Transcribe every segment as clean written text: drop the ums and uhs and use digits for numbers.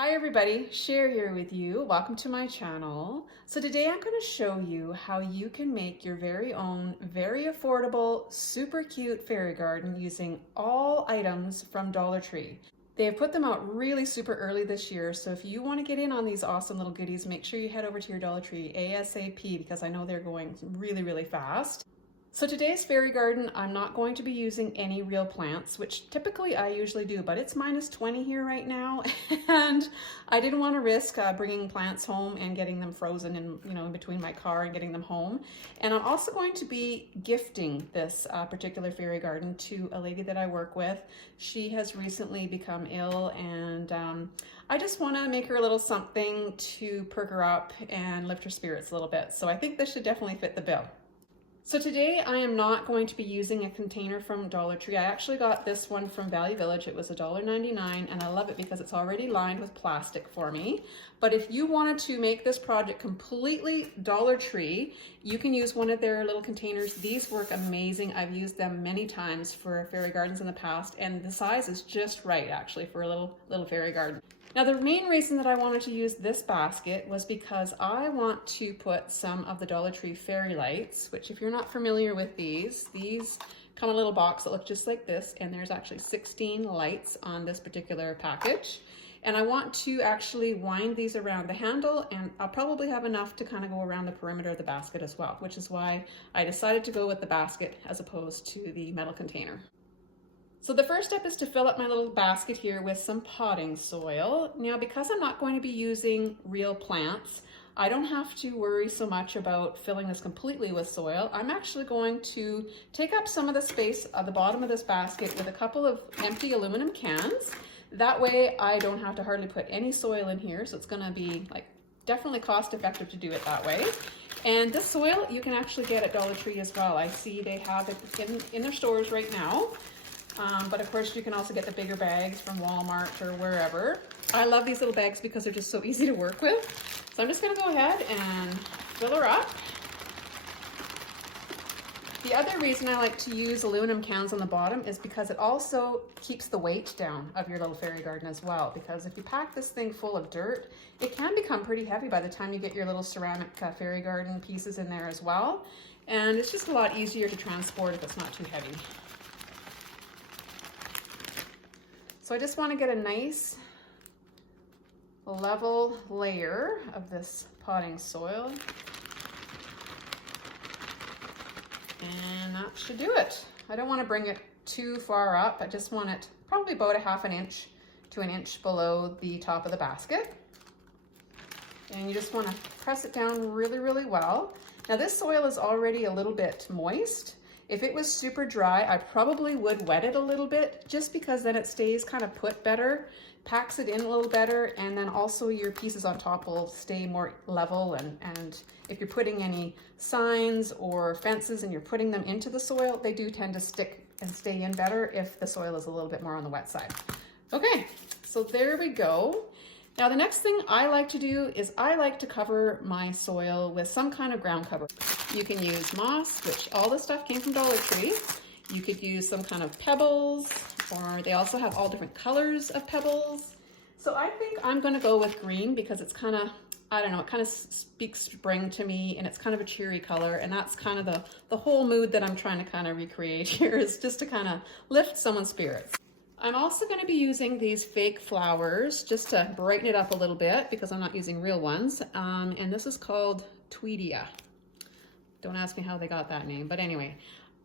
Hi everybody, Cher here with you. Welcome to my channel. So today I'm going to show you how you can make your very own, very affordable, super cute fairy garden using all items from Dollar Tree. They have put them out really super early this year, so if you want to get in on these awesome little goodies, make sure you head over to your Dollar Tree ASAP because I know they're going really fast. So today's fairy garden, I'm not going to be using any real plants, which typically I usually do, but it's -20 here right now, and I didn't want to risk bringing plants home and getting them frozen in between my car and getting them home. And I'm also going to be gifting this particular fairy garden to a lady that I work with. She has recently become ill, and I just want to make her a little something to perk her up and lift her spirits a little bit. So I think this should definitely fit the bill. So today I am not going to be using a container from Dollar Tree. I actually got this one from Value Village. It was $1.99 and I love it because it's already lined with plastic for me. But if you wanted to make this project completely Dollar Tree, you can use one of their little containers. These work amazing. I've used them many times for fairy gardens in the past, and the size is just right actually for a little fairy garden. Now the main reason that I wanted to use this basket was because I want to put some of the Dollar Tree fairy lights, which if you're not familiar with these come in a little box that look just like this, and there's actually 16 lights on this particular package. And I want to actually wind these around the handle, and I'll probably have enough to kind of go around the perimeter of the basket as well, which is why I decided to go with the basket as opposed to the metal container. So the first step is to fill up my little basket here with some potting soil. Now, because I'm not going to be using real plants, I don't have to worry so much about filling this completely with soil. I'm actually going to take up some of the space at the bottom of this basket with a couple of empty aluminum cans. That way I don't have to hardly put any soil in here, so it's gonna be definitely cost effective to do it that way. And this soil you can actually get at Dollar Tree as well. I see they have it in their stores right now. But of course you can also get the bigger bags from Walmart or wherever. I love these little bags because they're just so easy to work with. So I'm just gonna go ahead and fill her up. The other reason I like to use aluminum cans on the bottom is because it also keeps the weight down of your little fairy garden as well. Because if you pack this thing full of dirt, it can become pretty heavy by the time you get your little ceramic fairy garden pieces in there as well. And it's just a lot easier to transport if it's not too heavy. So I just want to get a nice level layer of this potting soil. And that should do it. I don't want to bring it too far up. I just want it probably about ½ inch to 1 inch below the top of the basket. And you just want to press it down really well. Now this soil is already a little bit moist. If it was super dry, I probably would wet it a little bit just because then it stays kind of put better, packs it in a little better, and then also your pieces on top will stay more level. And if you're putting any signs or fences and you're putting them into the soil, they do tend to stick and stay in better if the soil is a little bit more on the wet side. Okay, so there we go. Now the next thing I like to do is I like to cover my soil with some kind of ground cover. You can use moss, which all this stuff came from Dollar Tree. You could use some kind of pebbles, or they also have all different colors of pebbles. So I think I'm gonna go with green because it's kind of, I don't know, it kind of speaks spring to me, and it's kind of a cheery color, and that's kind of the whole mood that I'm trying to kind of recreate here, is just to kind of lift someone's spirits. I'm also going to be using these fake flowers just to brighten it up a little bit because I'm not using real ones. And this is called Tweedia. Don't ask me how they got that name, but anyway.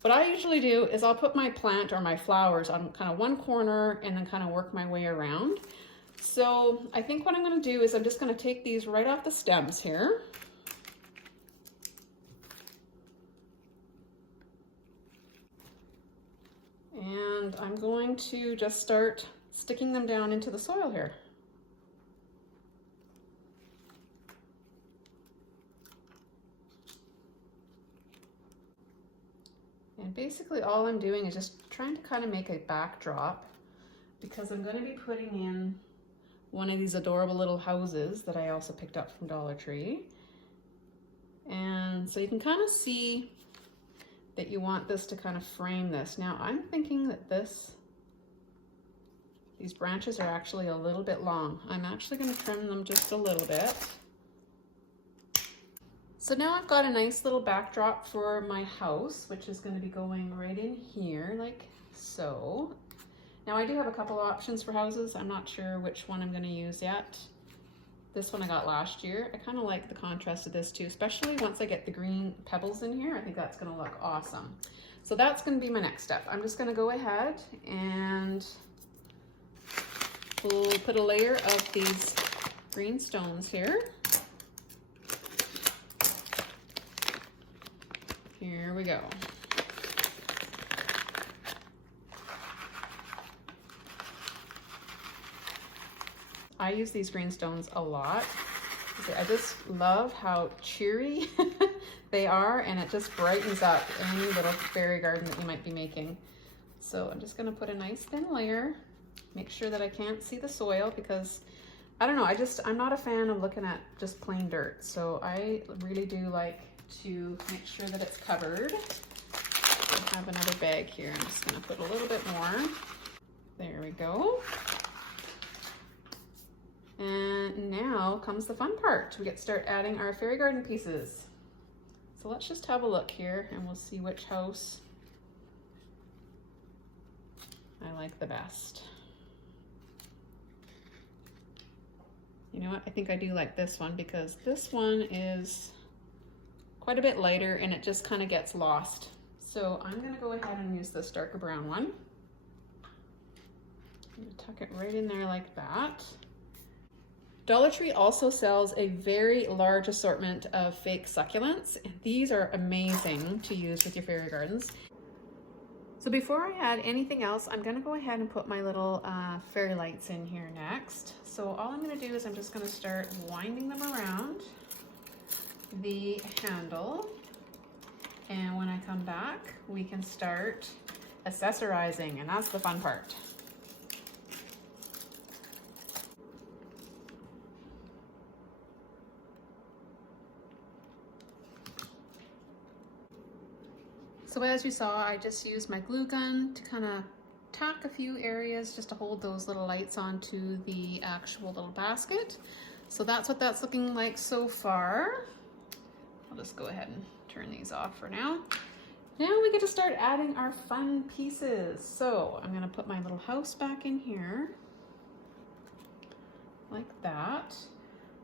What I usually do is I'll put my plant or my flowers on kind of one corner and then kind of work my way around. So I think what I'm going to do is I'm just going to take these right off the stems here. And I'm going to just start sticking them down into the soil here. And basically all I'm doing is just trying to kind of make a backdrop because I'm going to be putting in one of these adorable little houses that I also picked up from Dollar Tree. And so you can kind of see that you want this to kind of frame this. Now I'm thinking that these These branches are actually a little bit long. I'm actually going to trim them just a little bit. So now I've got a nice little backdrop for my house, which is going to be going right in here like so. Now I do have a couple options for houses. I'm not sure which one I'm going to use yet. This one I got last year. I kind of like the contrast of this too, especially once I get the green pebbles in here. I think that's going to look awesome. So that's going to be my next step. I'm just going to go ahead and we'll put a layer of these green stones here. Here we go. I use these green stones a lot. I just love how cheery they are, and it just brightens up any little fairy garden that you might be making. So I'm just gonna put a nice thin layer, make sure that I can't see the soil because I don't know, I'm not a fan of looking at just plain dirt. So I really do like to make sure that it's covered. I have another bag here. I'm just gonna put a little bit more. There we go. And now comes the fun part. We get to start adding our fairy garden pieces. So let's just have a look here and we'll see which house I like the best. You know what? I think I do like this one because this one is quite a bit lighter and it just kind of gets lost. So I'm gonna go ahead and use this darker brown one. I'm gonna tuck it right in there like that. Dollar Tree also sells a very large assortment of fake succulents. These are amazing to use with your fairy gardens. So before I add anything else, I'm gonna go ahead and put my little fairy lights in here next. So all I'm gonna do is I'm just gonna start winding them around the handle. And when I come back, we can start accessorizing, and that's the fun part. So as you saw, I just used my glue gun to kind of tack a few areas just to hold those little lights onto the actual little basket. So that's what that's looking like so far. I'll just go ahead and turn these off for now. Now we get to start adding our fun pieces. So I'm gonna put my little house back in here, like that.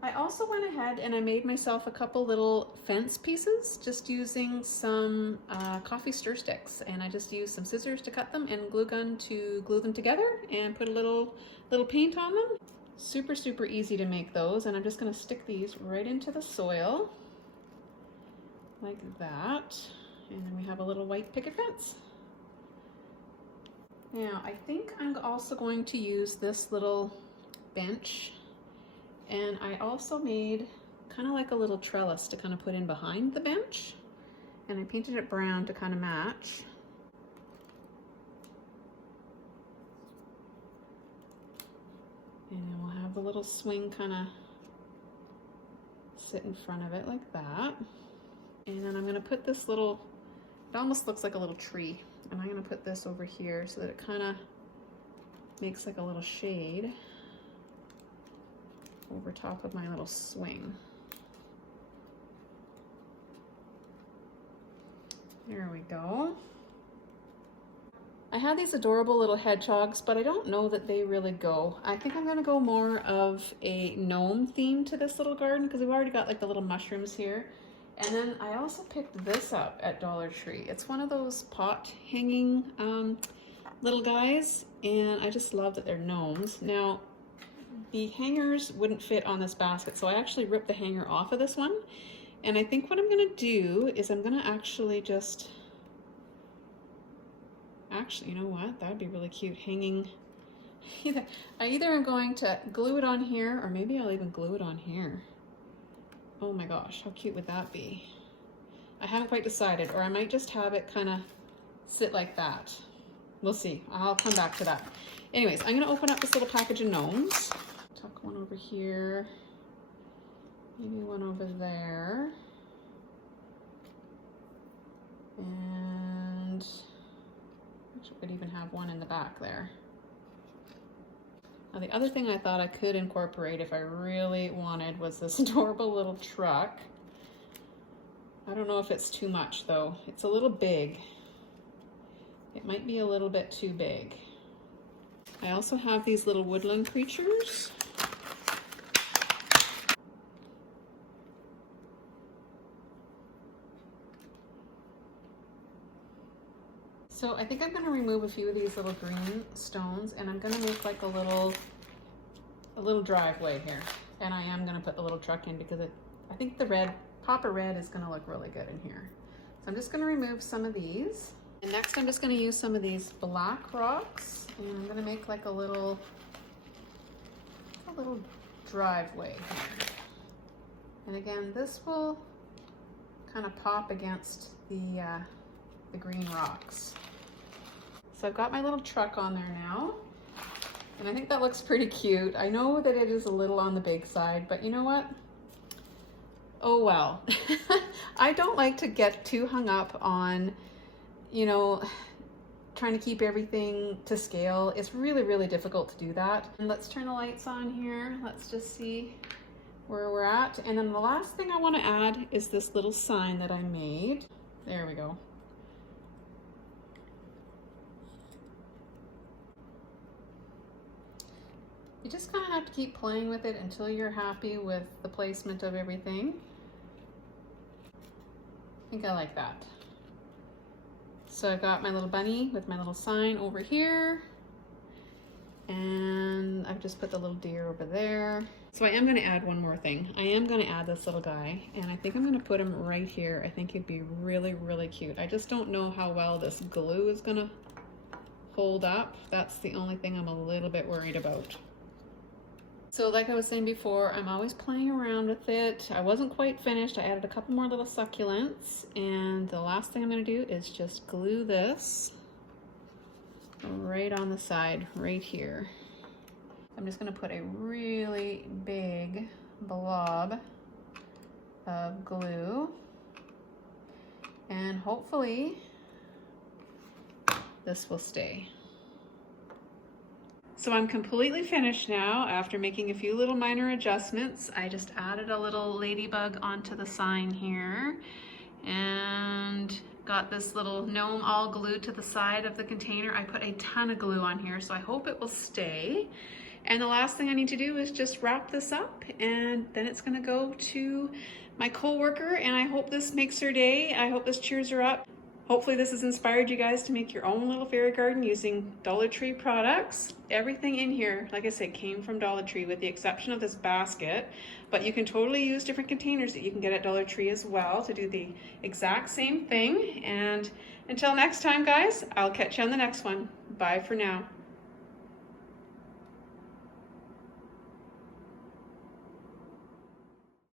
I also went ahead and I made myself a couple little fence pieces just using some coffee stir sticks, and I just used some scissors to cut them and glue gun to glue them together and put a little paint on them. Super, super easy to make those, and I'm just gonna stick these right into the soil like that, and then we have a little white picket fence. Now I think I'm also going to use this little bench. And I also made kind of like a little trellis to kind of put in behind the bench. And I painted it brown to kind of match. And then we'll have the little swing kind of sit in front of it like that. And then I'm gonna put this little, it almost looks like a little tree. And I'm gonna put this over here so that it kind of makes like a little shade over top of my little swing. There we go. I have these adorable little hedgehogs, but I don't know that they really go. I think I'm gonna go more of a gnome theme to this little garden because we've already got like the little mushrooms here. And then I also picked this up at Dollar Tree. It's one of those pot hanging little guys, and I just love that they're gnomes. Now, the hangers wouldn't fit on this basket, so I actually ripped the hanger off of this one. And I think what I'm gonna do is I'm gonna actually just, you know what? That'd be really cute, hanging. Either I'm going to glue it on here, or maybe I'll even glue it on here. Oh my gosh, how cute would that be? I haven't quite decided, or I might just have it kind of sit like that. We'll see, I'll come back to that. Anyways, I'm gonna open up this little package of gnomes. Tuck one over here, maybe one over there. And actually could even have one in the back there. Now the other thing I thought I could incorporate if I really wanted was this adorable little truck. I don't know if it's too much though. It's a little big. It might be a little bit too big. I also have these little woodland creatures. So I think I'm going to remove a few of these little green stones, and I'm going to make like a little driveway here. And I am going to put the little truck in because I think the pop of red is going to look really good in here. So I'm just going to remove some of these. And next I'm just going to use some of these black rocks, and I'm going to make like a little driveway here. And again, this will kind of pop against the green rocks. So I've got my little truck on there now, and I think that looks pretty cute. I know that it is a little on the big side, but you know what? Oh well. I don't like to get too hung up on, you know, trying to keep everything to scale. It's really, really difficult to do that. And let's turn the lights on here. Let's just see where we're at. And then the last thing I want to add is this little sign that I made. There we go. You just kind of have to keep playing with it until you're happy with the placement of everything. I think I like that. So I've got my little bunny with my little sign over here, and I've just put the little deer over there. So I am going to add one more thing. I am going to add this little guy, and I think I'm going to put him right here. I think he'd be really, really cute. I just don't know how well this glue is going to hold up. That's the only thing I'm a little bit worried about. So like I was saying before, I'm always playing around with it. I wasn't quite finished. I added a couple more little succulents, and the last thing I'm going to do is just glue this right on the side, right here. I'm just going to put a really big blob of glue, and hopefully this will stay. So I'm completely finished now after making a few little minor adjustments. I just added a little ladybug onto the sign here and got this little gnome all glued to the side of the container. I put a ton of glue on here, so I hope it will stay. And the last thing I need to do is just wrap this up, and then it's gonna go to my co-worker, and I hope this makes her day. I hope this cheers her up. Hopefully this has inspired you guys to make your own little fairy garden using Dollar Tree products. Everything in here, like I said, came from Dollar Tree with the exception of this basket, but you can totally use different containers that you can get at Dollar Tree as well to do the exact same thing. And until next time, guys, I'll catch you on the next one. Bye for now.